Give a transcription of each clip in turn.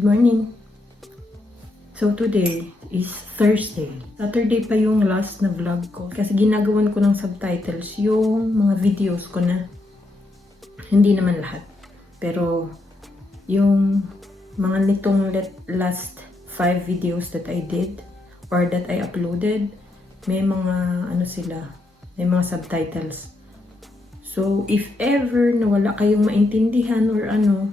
Good morning. So today is Thursday. Saturday pa yung last na vlog ko. Kasi ginagawan ko ng subtitles yung mga videos ko na. Hindi naman lahat. Pero yung mga nitong last 5 videos that I did or that I uploaded, may mga ano sila, may mga subtitles. So if ever na wala kayong maintindihan or ano,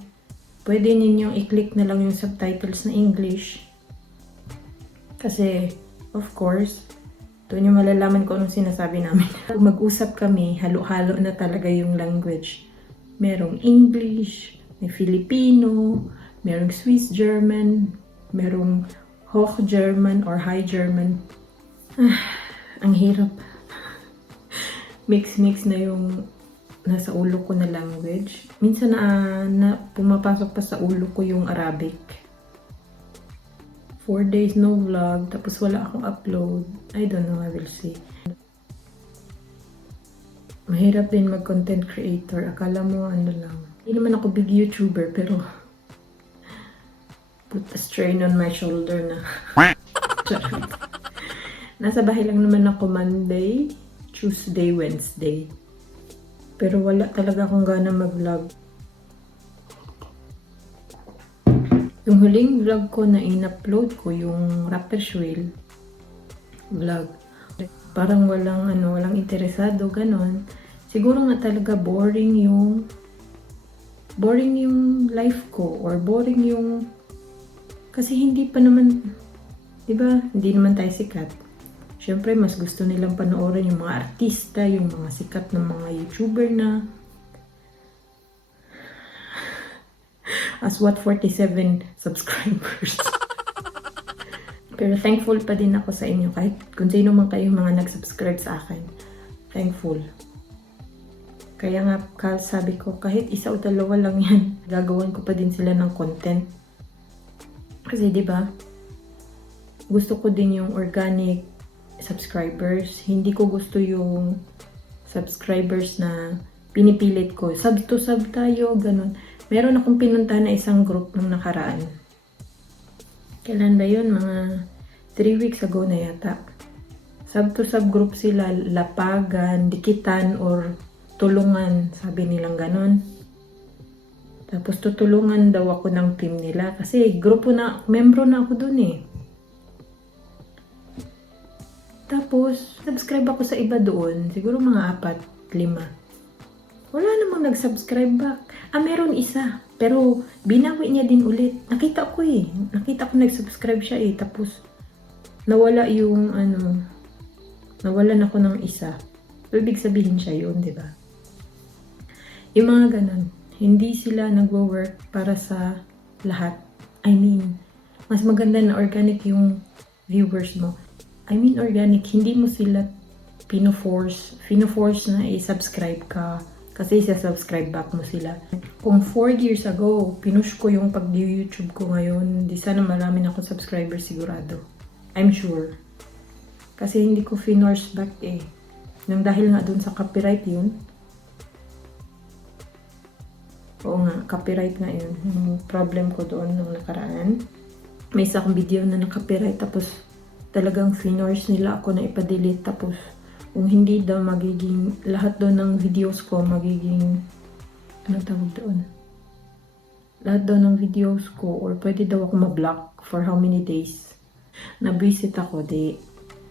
pwede ninyong i-click na lang yung subtitles na English. Kasi, of course, doon yung malalaman ko anong sinasabi namin. Mag-usap kami, halo-halo na talaga yung language. Merong English, may Filipino, merong Swiss German, merong Hoch German or High German. Ang hirap. Mix-mix na yung nasa ulo ko na language. Minsan na pumapasok pa sa ulo ko yung Arabic. 4 days no vlog, tapos wala akong upload. I don't know, I will see. Mahirap din mag-content creator. Akala mo ano lang. Hindi naman ako big YouTuber, pero put a strain on my shoulder na. Nasa bahay lang naman ako Monday, Tuesday, Wednesday. Pero wala talaga akong gana mag-vlog. Yung huling vlog ko na in-upload ko, yung Rapper's Wheel vlog. Parang walang interesado, ganon. Siguro nga talaga boring yung life ko or boring yung kasi hindi pa naman, 'di ba? Hindi naman tayo sikat. Siyempre, mas gusto nilang panoorin yung mga artista, yung mga sikat na mga YouTuber na as what 47 subscribers. Pero thankful pa din ako sa inyo kahit kung sino man kayo mga nag-subscribe sa akin. Thankful. Kaya nga sabi ko, kahit isa o dalawa lang yan, gagawan ko pa din sila ng content. Kasi 'di ba? Gusto ko din yung organic subscribers. Hindi ko gusto yung subscribers na pinipilit ko. Sub to sub tayo, ganun. Meron akong pinunta na isang group nung nakaraan. Kailan ba yun? Mga 3 weeks ago na yata. Sub to sub group sila, lapagan, dikitan, or tulungan. Sabi nilang ganun. Tapos tutulungan daw ako ng team nila. Kasi grupo na, membro na ako dun eh. Tapos, subscribe ako sa iba doon. Siguro mga 4-5. Wala namang nag-subscribe back. Meron isa. Pero, binawi niya din ulit. Nakita ko eh. Nakita ko nag-subscribe siya eh. Tapos, nawala yung nawalan ako ng isa. So, ibig sabihin siya yun, di ba? Yung mga ganun. Hindi sila nagwo-work para sa lahat. I mean, mas maganda na organic yung viewers mo. I mean organic, hindi mo sila pino-force na i-subscribe ka kasi isa-subscribe back mo sila. Kung 4 years ago, pinush ko yung pag-YouTube ko ngayon, di sana marami na akong subscribers sigurado. I'm sure. Kasi hindi ko finorce back eh. Nang dahil nga dun sa copyright yun. Oo nga, copyright nga yun. Yung problem ko doon nung nakaraan. May isa akong video na na-copyright tapos talagang finorce nila ako na ipa-delete. Tapos kung hindi daw magiging lahat daw ng videos ko magiging ano tawag doon, lahat daw ng videos ko or pwede daw ako ma-block for how many days. Na-visit ako,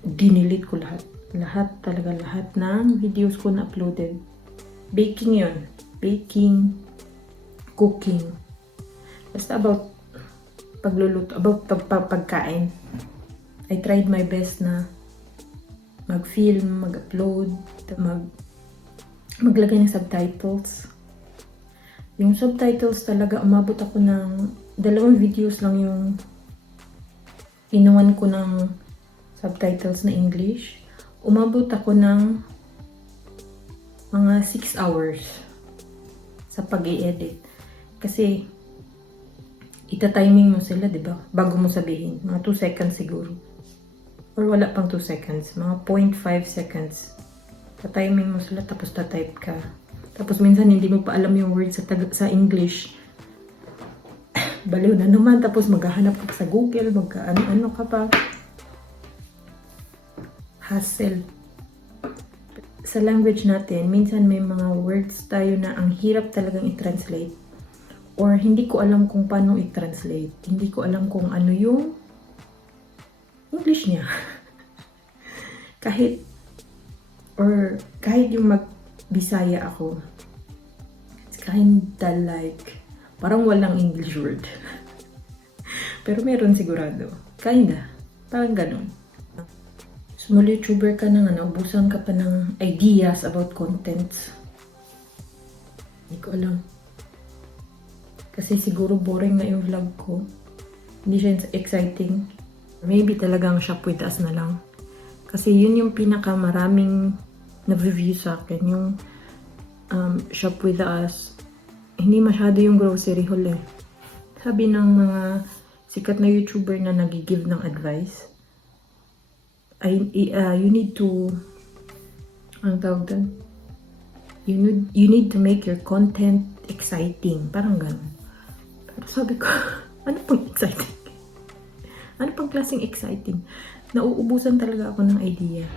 dinelete ko lahat talaga, lahat ng videos ko na uploaded. Baking yun, baking, cooking, basta about pagluluto, about pagkain. I tried my best na mag-film, mag-upload, maglagay ng subtitles. Yung subtitles talaga, umabot ako ng 2 videos lang yung inuwan ko ng subtitles na English. Umabot ako ng mga 6 hours sa pag-i-edit. Kasi ita-timing mo sila, di ba? Bago mo sabihin. Mga 2 seconds siguro. Or wala pang 2 seconds. Mga 0.5 seconds. Ta-timing mo sila tapos ta-type ka. Tapos minsan hindi mo pa alam yung words sa English. baliw na naman. Tapos maghahanap ka sa Google, magka-ano-ano ka pa. Hassle. Sa language natin, minsan may mga words tayo na ang hirap talagang i-translate. Or hindi ko alam kung paano i-translate. Hindi ko alam kung ano yung English niya. kahit yung mag-Bisaya ako, it's kinda like, parang walang English word. Pero meron sigurado. Kinda. Parang ganun. Small YouTuber ka na nga, naubusan ka pa ng ideas about contents. Hindi ko alam. Kasi siguro boring na yung vlog ko. Hindi siya exciting. Maybe talagang shop with us na lang. Kasi yun yung pinakamaraming na-review sa akin. Yung shop with us. Hindi masyado yung grocery haul eh. Sabi ng mga sikat na YouTuber na nag-give ng advice, you need to, ang tawag doon? You need to make your content exciting. Parang ganun. Pero sabi ko, ano pang exciting? Ano pang klaseng exciting? Nauubusan talaga ako ng idea.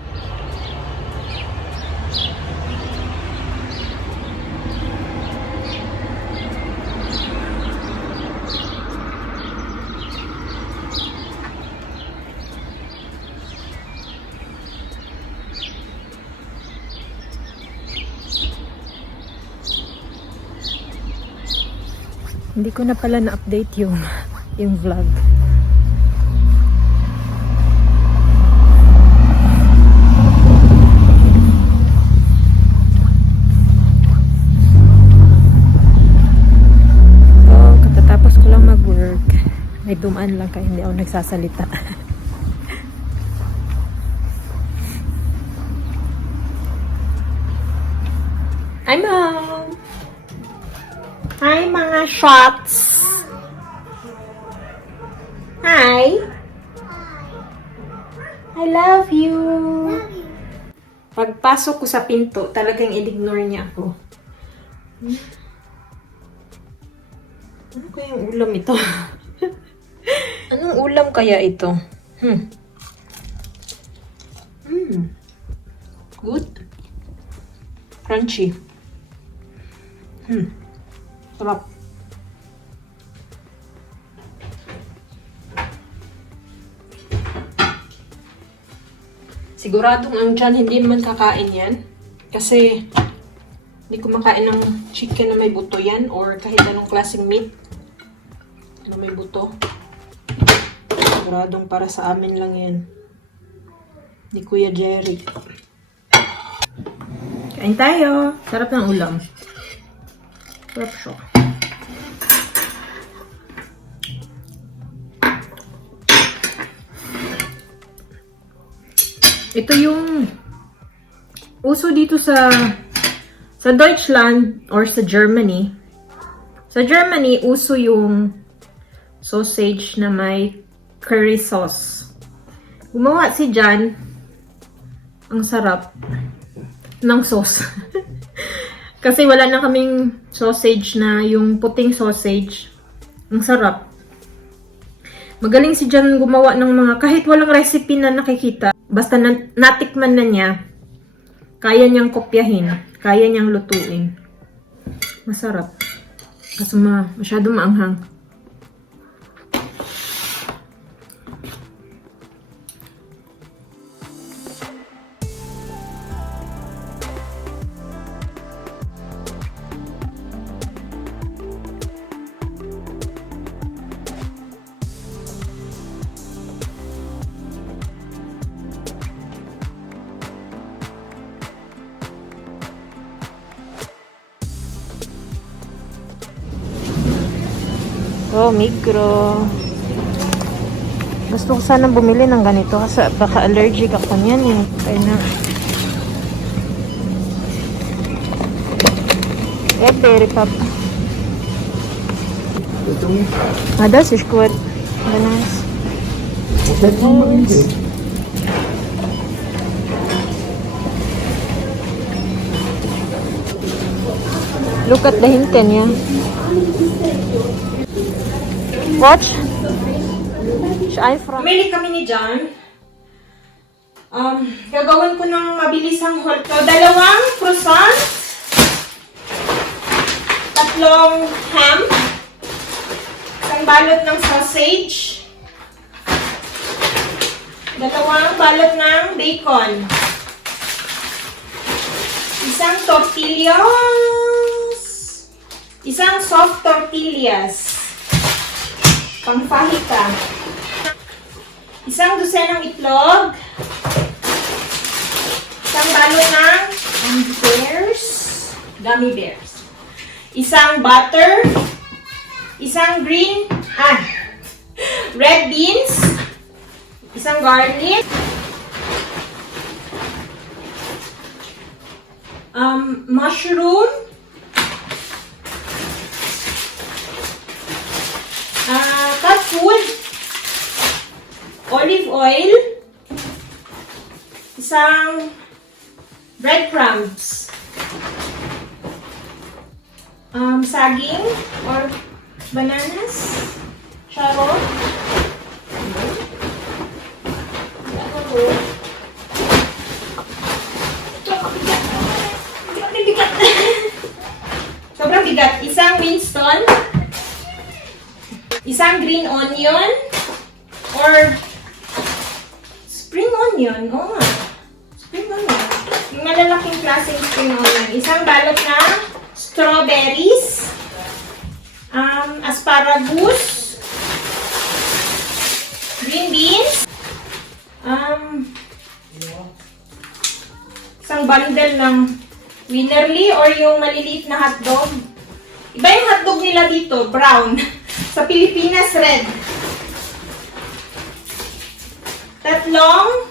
Hindi ko na pala na-update yung vlog. So, katatapos ko lang mag-work. May dumaan lang kaya hindi ako nagsasalita. Hi, Mom! Hi, mga shots! Hi! I love you! Pagpasok ko sa pinto, talagang i-ignore niya ako. Ano kaya yung ulam ito? Anong ulam kaya ito? Good. Crunchy. Sarap. Siguradong ang tiyan hindi naman kakain yan. Kasi hindi kumakain ng chicken na may buto yan or kahit anong klaseng meat na may buto. Siguradong para sa amin lang yan. Ni Kuya Jerry. Kain tayo. Sarap ng ulam. Sarap siya. Ito yung uso dito sa Deutschland or sa Germany. Sa Germany, uso yung sausage na may curry sauce. Gumawa si Jan. Ang sarap ng sauce. Kasi wala na kaming sausage na yung puting sausage. Ang sarap. Magaling si Jan gumawa ng mga kahit walang recipe na nakikita. Basta natikman na niya, kaya niyang kopyahin, kaya niyang lutuin. Masarap. Kasi masyado maanghang. Oh, Migro. Gusto ko sana bumili ng ganito kasi baka allergic ako niyan eh. Kaya na. Berry pop. Das ist gut. Ganas. Look at the hinten, yeah. Watch. Shine from... Pumili kami ni John. Gagawin ko ng mabilisang haul to. 2 croissant. 3 ham. 1 balot ng sausage. 2 balot ng bacon. 1 tortillas. 1 soft tortillas. Pangfahita. 1 dosenang itlog. 1 balot ng gummy bears. 1 butter. 1 red beans. 1 garlic. Mushroom. Cat food. Olive oil. 1 breadcrumbs. Saging or bananas. Charot. Sobrang bigat. 1 Winston. 1 green onion. Or spring onion. Oo nga. Spring onion. Yung malalaking klaseng spring onion. 1 balot na strawberries. Asparagus. Green beans. 1 bundle ng Winnerly or yung maliliit na hotdog. Iba yung hotdog nila dito, brown. Sa Pilipinas, red. 3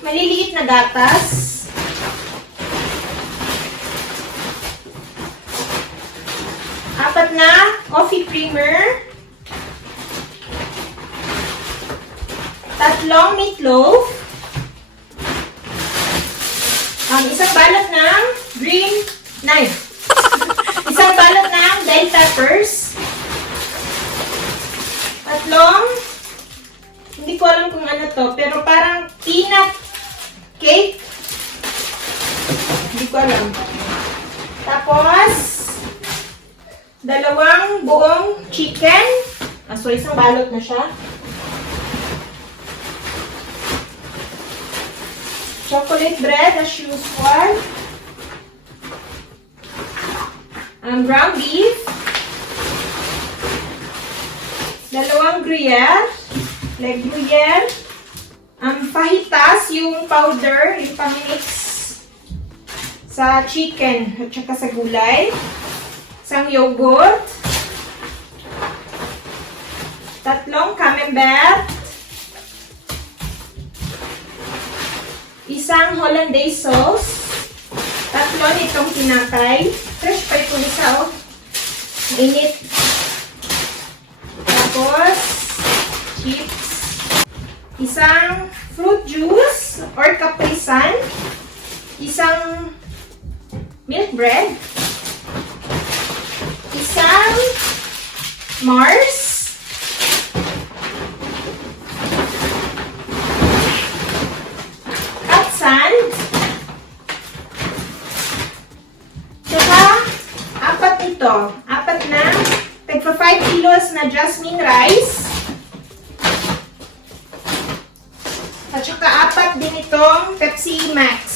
maliliit na gatas. 4 na coffee creamer. 3 meatloaf. 1 balot ng green 1 balot ng bell peppers. 3, hindi ko alam kung ano to, pero parang peanut cake. Hindi ko alam. Tapos, 2 buong chicken. So, 1 balot na siya. Chocolate bread as usual. Ground beef. 2 gruyere. Leg gruyere. Fajitas, yung powder, yung pang-mix sa chicken at saka sa gulay. 1 yogurt. 3 camembert. 1 hollandaise sauce. 3 nitong tinapay. Fresh pa itong isa, oh. Init. Tapos, chips. 1 fruit juice or Capri-Sun. 1 milk bread. 1 Mars. 1 sand. Saka, 4 ito. 4 na, tagpa 5 kilos na jasmine rice. At saka 4 din itong Pepsi Max.